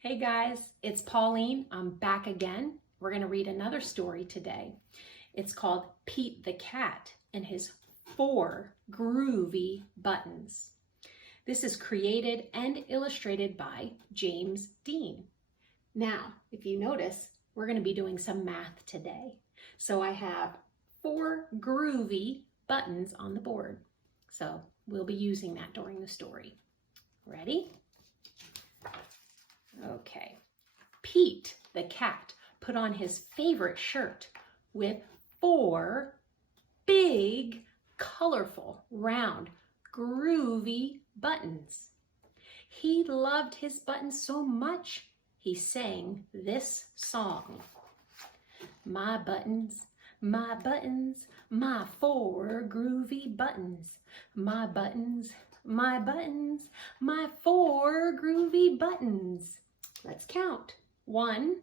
Hey guys, it's Pauline. I'm back again. We're going to read another story today. It's called Pete the Cat and His 4 Groovy Buttons. This is created and illustrated by James Dean. Now, if you notice, we're going to be doing some math today. So I have 4 groovy buttons on the board. So we'll be using that during the story. Ready? Okay. Pete the cat put on his favorite shirt with 4 big, colorful, round, groovy buttons. He loved his buttons so much, he sang this song. My buttons, my 4 groovy buttons. My buttons, my 4 groovy buttons. Let's count. 1,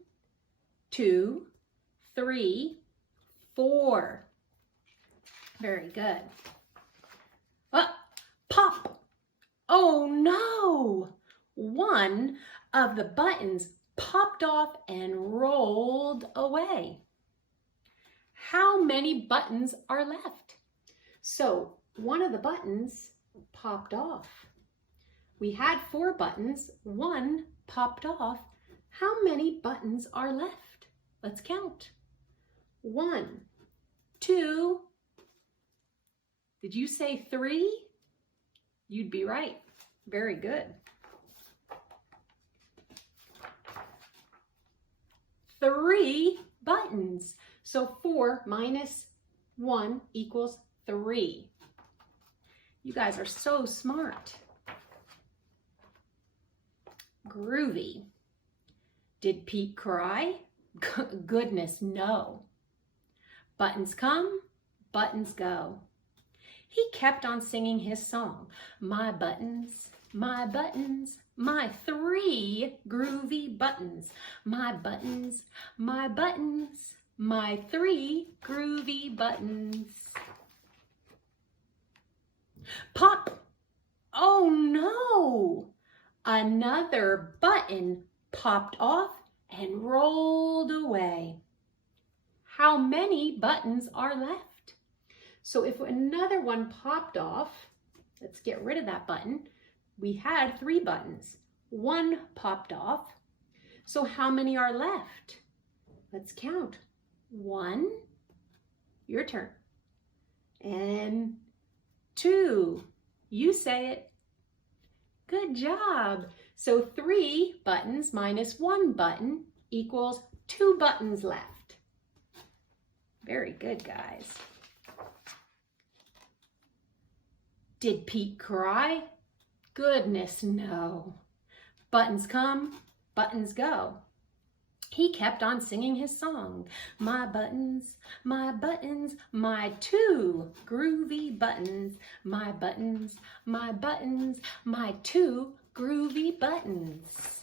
2, 3, 4. Very good. Pop! Oh no! One of the buttons popped off and rolled away. How many buttons are left? So one of the buttons popped off. We had 4 buttons, 1 popped off. How many buttons are left? Let's count. 1, 2, did you say 3? You'd be right. Very good. 3 buttons. So 4 minus 1 equals 3. You guys are so smart. Groovy. Did Pete cry? Goodness, no. Buttons come, buttons go. He kept on singing his song. My buttons, my 3 groovy buttons. My buttons, my 3 groovy buttons. Pop! Oh no! Another button popped off and rolled away. How many buttons are left? So if another one popped off, let's get rid of that button. We had 3 buttons. 1 popped off. So how many are left? Let's count. 1, your turn. And 2, you say it. Good job. So 3 buttons minus 1 button equals 2 buttons left. Very good, guys. Did Pete cry? Goodness, no. Buttons come, buttons go. He kept on singing his song. My buttons, my 2 groovy buttons. My buttons, my 2 groovy buttons.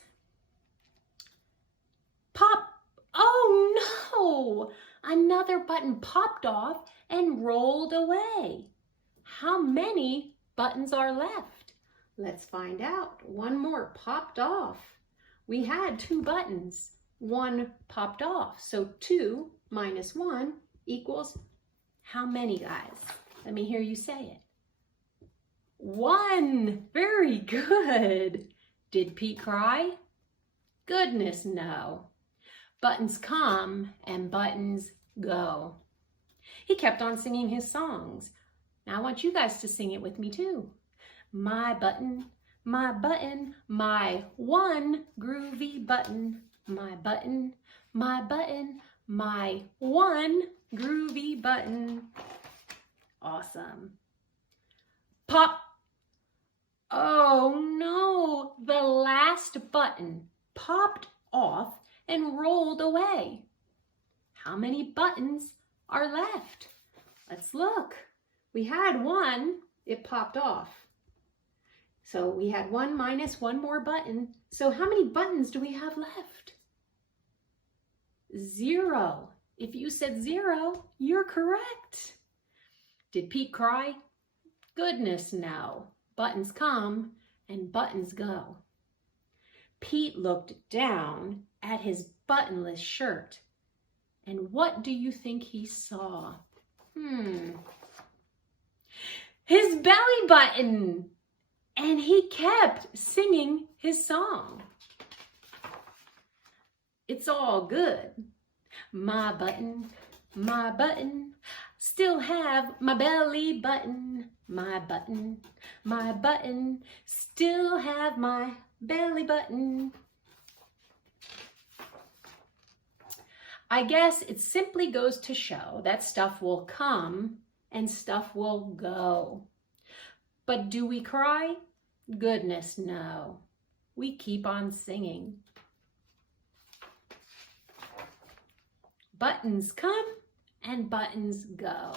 Pop! Oh no! Another button popped off and rolled away. How many buttons are left? Let's find out. 1 more popped off. We had 2 buttons. 1 popped off. So 2 minus 1 equals how many, guys? Let me hear you say it. 1. Very good. Did Pete cry? Goodness, no. Buttons come and buttons go. He kept on singing his songs. Now I want you guys to sing it with me too. My button, my 1 groovy button. My button, my 1 groovy button. Awesome. Pop! Oh no, the last button popped off and rolled away. How many buttons are left? Let's look. We had 1, it popped off. So we had 1 minus 1 more button. So how many buttons do we have left? 0. If you said 0, you're correct. Did Pete cry? Goodness, no. Buttons come and buttons go. Pete looked down at his buttonless shirt. And what do you think he saw? His belly button! And he kept singing his song. It's all good. My button, still have my belly button. My button, still have my belly button. I guess it simply goes to show that stuff will come and stuff will go. But do we cry? Goodness, no. We keep on singing. Buttons come and buttons go.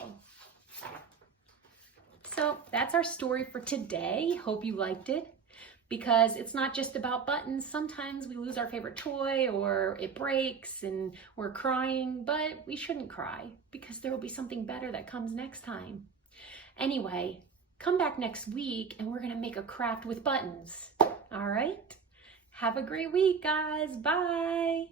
So that's our story for today. Hope you liked it, because it's not just about buttons. Sometimes we lose our favorite toy or it breaks and we're crying, but we shouldn't cry because there will be something better that comes next time. Anyway, come back next week and we're gonna make a craft with buttons. All right? Have a great week, guys. Bye.